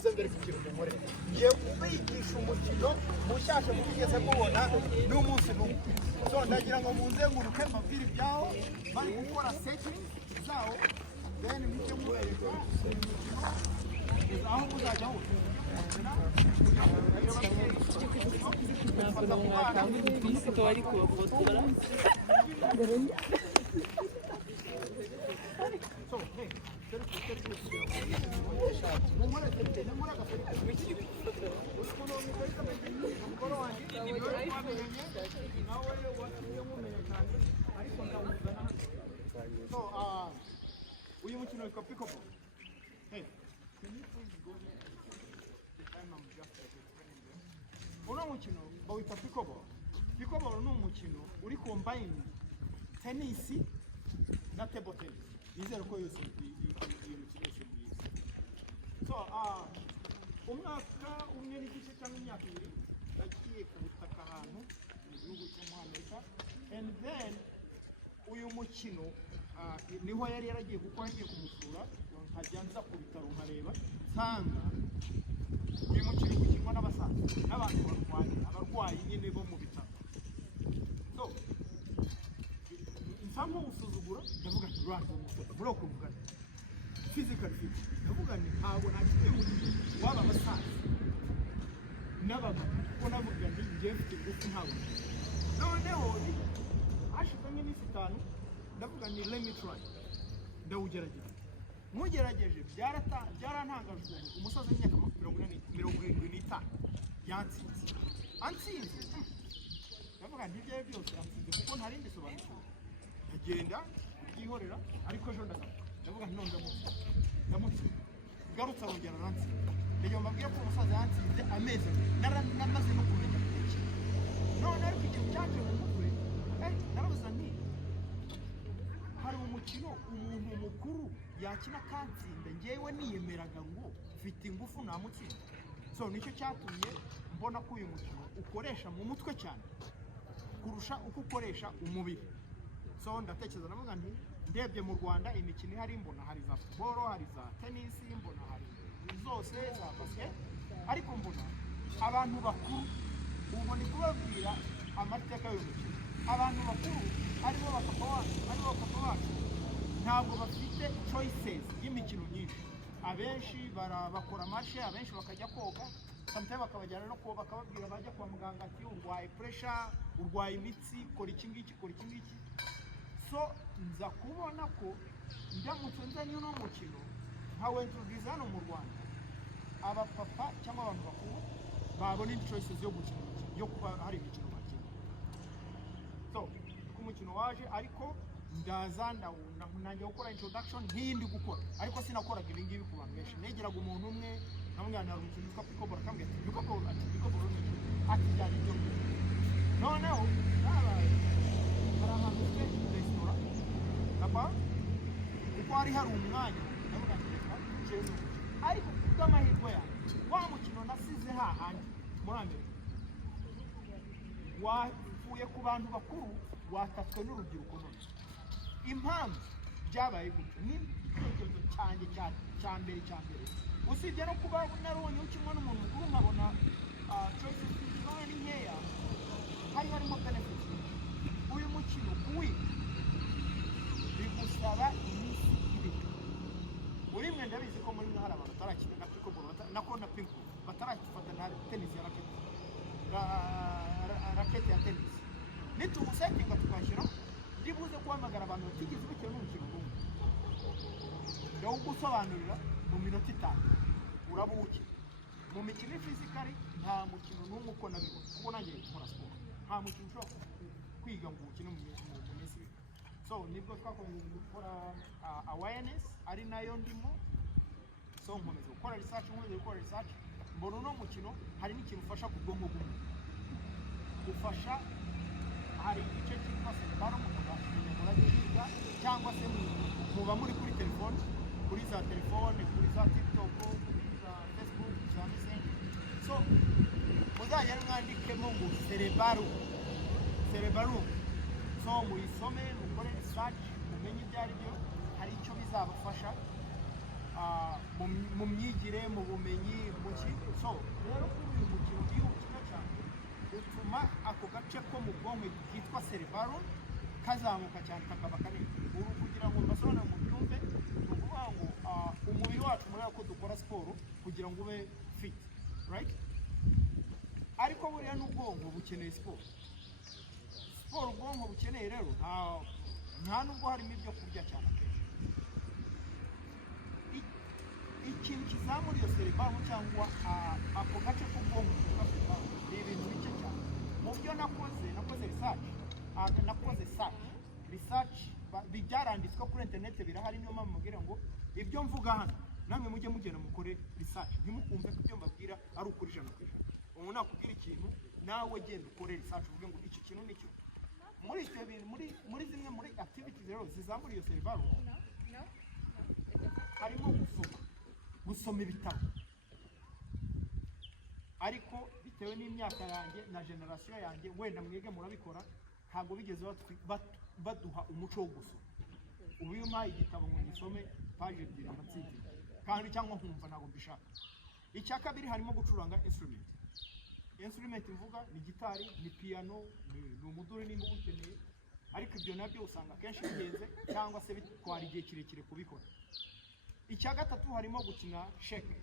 muze mbere kugira umugore ngiye kubigisha umukino mushasha mugeze mubona n'umunsi n'umwe so ndagira ngo munzenguruke mbabwire ibyaho bari gukora setting zawo then mujye mubereka aho muzajya hose uyu mukino witwa pickleball. Hey, can you please go here? I'm just uno mukino bawita pickleball. Pickleball ni umukino uri combine tennis na table tennis. Izere ko yose so umwaka umwe n'igice cyangwa imyaka ibiri yagiye ku butaka ahantu mu gihugu cyo muri Amerika and then uyu mukino niho yari yaragiye kuko yagiye kumusura nkajya nza ku bitaro nkareba nsanga uyu mukino ukinwa n'abasaza n'abantu abarwayi nyine bo mu bitaro so nsanzwe usuzugura ndavuga ati rwanda bro kumugana physical fit ndavuga ni ntabwo nakiye muri waba abasaza n'ababa ko navuga ndi ngiye mfite ingufu ntabwo noneho ashizemo iminsi 5 ndavuga ni let me try ndawugerageza mugerageje byarantangaje umusaza w'imyaka 75 yatsinze antsinze ndavuga ndi byaye byose yatsinze kuko ntari ndisobanukirwa agenda yihorera ariko ejo ndavuga none ndamutse garutse arongera arantsinze ndagiye mbabwira ko umusaza yatsinze amezi namaze no kumenya iki none ariko ikintu cyaje mu mutwe narabuza nti hari umukino umuntu mukuru yakina katsinda ngewe niyemeraga ngo mfite ingufu namutsinda so nicyo cyatumye mbona ko uyu mukino ukoresha mu mutwe cyane kurusha uko ukoresha umubiri so ndatekereza navuga nti ndebye mu Rwanda imikino ihari mbona hari za football hari za tennis mbona hari zose za basket ariko mbona abantu bakuru ubu ni kubabwira amateka y'umukino abantu bakuru aribo bakapa bacu ntabwo bafite choices y'imikino nyinshi abenshi bakora match abenshi bakajya koga sometimes bakabajyana no koga bakababwira bajya kwa muganga ati urwaye pressure urwaye imitsi kora iki ngiki so nza kubona ko ndamutse nzanye no mukino nkawe introduce hano mu Rwanda abapapa cyangwa abantu bakuru babona choices yo gukina yo kuba hari imikino bakina so ku mukino waje ariko ndaza nanjye gukora introduction nk'indi gukora ariko sinakoraga ibi ngibi ku bantu benshi negeraga umuntu umwe namwana ari umukino witwa pickleball akambwira ati pickleball ati byari byo noneho hari ahantu ufite restaurant napa kuko hari umwanya ndavuga ati reka jewe ariko kubw'amahirwe yanjye wa mukino nasize hahandi muri Amerika wavuye ku bantu bakuru watatswe n'urubyiruko none impamvu byabaye gutyo ni icyerekezo cyanjye cya mbere usibye no kuba narubonye ukimwe n'umuntu mukuru nkabona choices z'imikino ni nkeya harimo benefits uyu mukino kuwiga bigusaba iminsi 2 uri mwe ndabizi ko muri hari abantu batarakina na pickleball na ping-pong batarafata na tennis ya racket ya tennis nitugusetinga tukashira ndibuze guhamagara abantu batigeze bikira n'umukino umwe ndawo gusobanurira mu minota 5 urabuke mu mikino physically nta mukino n'umwe uko nabibona kuko nanjye nkora sport nta mukino ushobora kwiga ngo ukine mu minsi so nibwo twakomeje gukora awareness ari nayo ndimo so nkomeza gukora research mbona no mukino hari n'ikintu ufasha ku bwonko bw'umuntu ufasha hari igice cyitwa cerebral muragiga cyangwa se muba muri kuri telefone kuri za telefone kuri za TikTok kuri za Facebook za Messenger so muzajya mwandikemo ngo cerebral so muyisome mukore research mumenye ibyo ari byo hari icyo bizabafasha mu myigire mu bumenyi so rero kuri uyu mukino iyo ukina cyane utuma ako gace ko mu bwonko kitwa cerebellum kazamuka cyane kakaba kanini. Uru kugira ngo mbasobanure mu byumve ni ukuvuga ngo umubiri wacu muri ko dukora siporo kugira ngo ube fit, right? Ariko buriya n'ubwonko bukeneye siporo. Siporo ubwonko bukeneye rero nta nubwo harimo ibyo kurya cyane akenshi. Ikintu kizamura iyo cerebellum cyangwa ako gace k'ubwonko ni ibintu bike cyane. Mu byo nakoze research byaranditswe kuri internet birahari, niyo mpamvu mubwira ngo ibyo mvuga hano namwe mujye mugenda mukore research, ntimukumve ko ibyo mbabwira ari ukuri ijana ku ijana. Umuntu nakubwira ikintu nawe genda ukore research uvuge ngo iki kintu nicyo. Muri icyo bintu muri zimwe muri activities rero zizamura iyo cerebellum harimo gusoma ibitabo, ariko bitewe n'imyaka yanjye na generasiyo yanjye, wenda mwege murabikora, ntabwo bigeze baduha umuco wo gusoma. Ubu iyo mpaye igitabo ngo ngisome paje ebyiri amatsinda kandi cyangwa nkumva ntabwo mbishaka. Icya kabiri harimo gucuranga instrument mvuga ni gitari, ni piano, ni umuduri nimba ukeneye, ariko ibyo nabyo usanga kenshi bigenze cyangwa se bitwara igihe kirekire kubikora. Icya gatatu harimo gukina sheke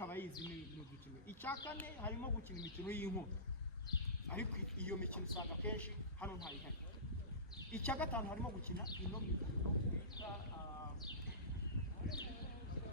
abayizi ni udukino. Icya kane harimo gukina imikino y'inkundo, ariko iyo mikino usanga kenshi hano ntayihari. Icya gatanu harimo gukina ino mikino bita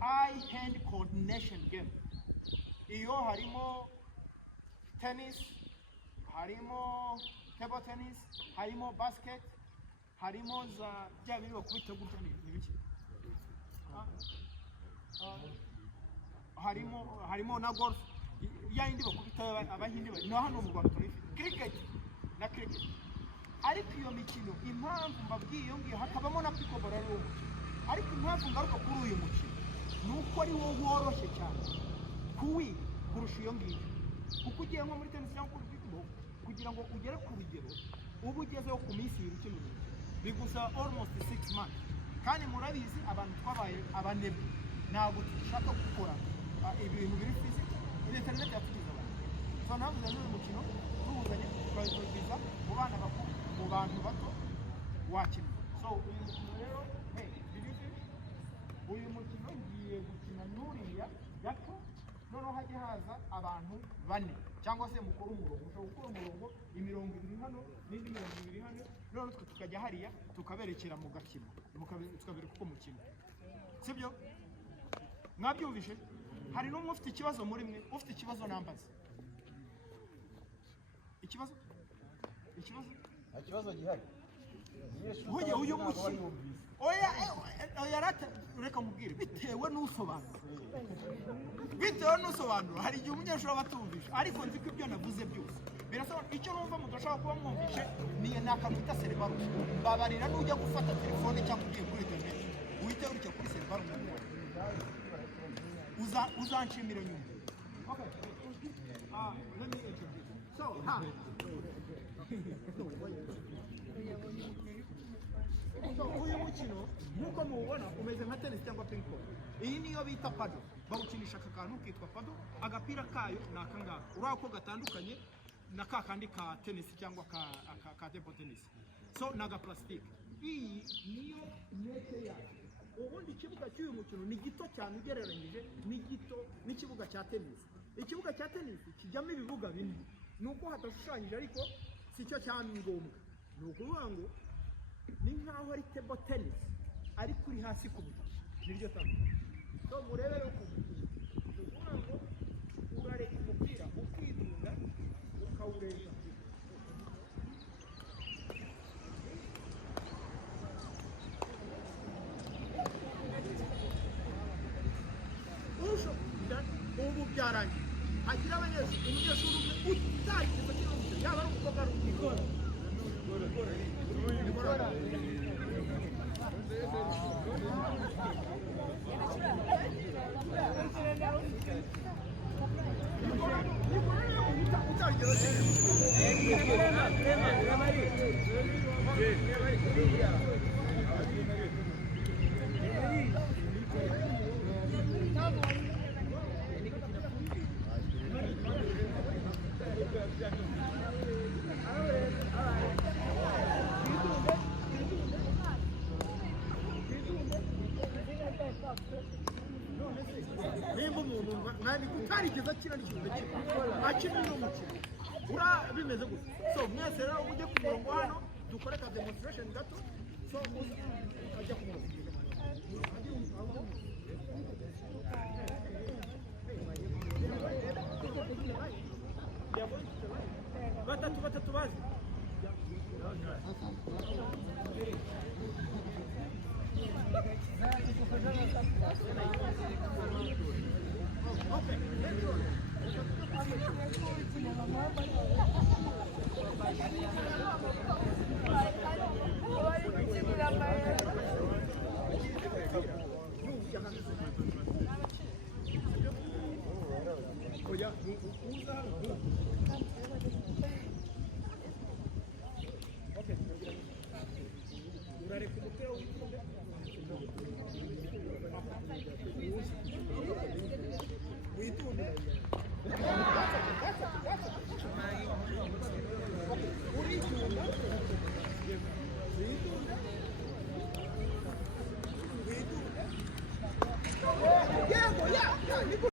eye hand coordination game. Iyo harimo tennis, harimo table tennis, harimo basket, harimo za bya biri bakubita gutya n'ibiki, harimo na golf yindi bakubita abahindi no hano mu Rwanda turi cricket na cricket. Ariko iyo mikino impamvu mbabwiye ngiye hakabamo na pickleball ari wo mukino, ariko impamvu ngaruka kuri uyu mukino nuko ari wo woroshye cyane kuwiga kurusha iyo ngiyo. Kuko ugiye nko muri tennis cyangwa kuri pickleball kugira ngo ugere ku rugero ubu ugezeho ku minsi y'urukino bigusaba almost 6 months. Kandi murabizi abantu twabaye abanebwe, ntabwo dushaka gukora ibintu biri physical. Internet yatugize abantu, so ntabwo uyu mukino tuwuzanye tukawutugiza mu bana bakuru, mu bantu bato wakina. So uyu mukino rero uyu mukino ngiye gukina n'uriya gato, noneho hajya haza abantu 4 cyangwa se mukuru umurongo, ushobora gukora umurongo imirongo 2 hano n'indi mirongo 2 hano, noneho tukajya hariya tukaberekera mu gakino, tukabereka uko mukino, sibyo? Mwabyumvishe? Hari n'umwe ufite ikibazo muri mwe, ufite ikibazo nambaza ikibazo gihari. Uyu mukino reka mubwire bitewe n'usobanuro. Hari igihe umunyeshuri aba atumvisha, ariko nzi ko ibyo navuze byose birasobanura. Icyo numva mudashobora kuba mwumvishe ni akantu bita cerebellum. Mbabarira n'ujya gufata telefone cyangwa ugiye kuri internet uhite urya kuri cerebellum, uzanshimira nyuma. Okay. Let me introduce. So, uyu mukino nk'uko muwubona umeze nka tennis cyangwa ping pong. Iyi niyo bita paddle, bawukinisha aka kantu kitwa paddle, agapira kayo ni aka ngaka, urabona ko gatandukanye na ka kandi ka tennis cyangwa ka table tennis. So ni aga plastic. Iyi niyo nete yayo. Ubundi ikibuga cy'uyu mukino ni gito cyane ugereranyije n'ikibuga cya tennis. Ikibuga cya tennis kijyamo ibibuga bine, nuko hadashushanyije, ariko si cyo cyane ngombwa. Ni ukuvuga ngo ni nkaho ari table tennis ariko uri hasi ku butaka, niryo tandukanye. So murebe yo kuvuga ngo urareka umupira ukidunga ukawureza ubu byarangiye. Hagira umunyeshuri umwe utageze kino mukino, yaba ari umukobwa ari umugore. n'umuntu mwari utarigeze akina n'ikintu akina n'umukino ura bimeze gutya. So mwese rero ujye ku murongo hano dukore ka demonstration gato. So ajya ku murongo batatu bazi. Okay.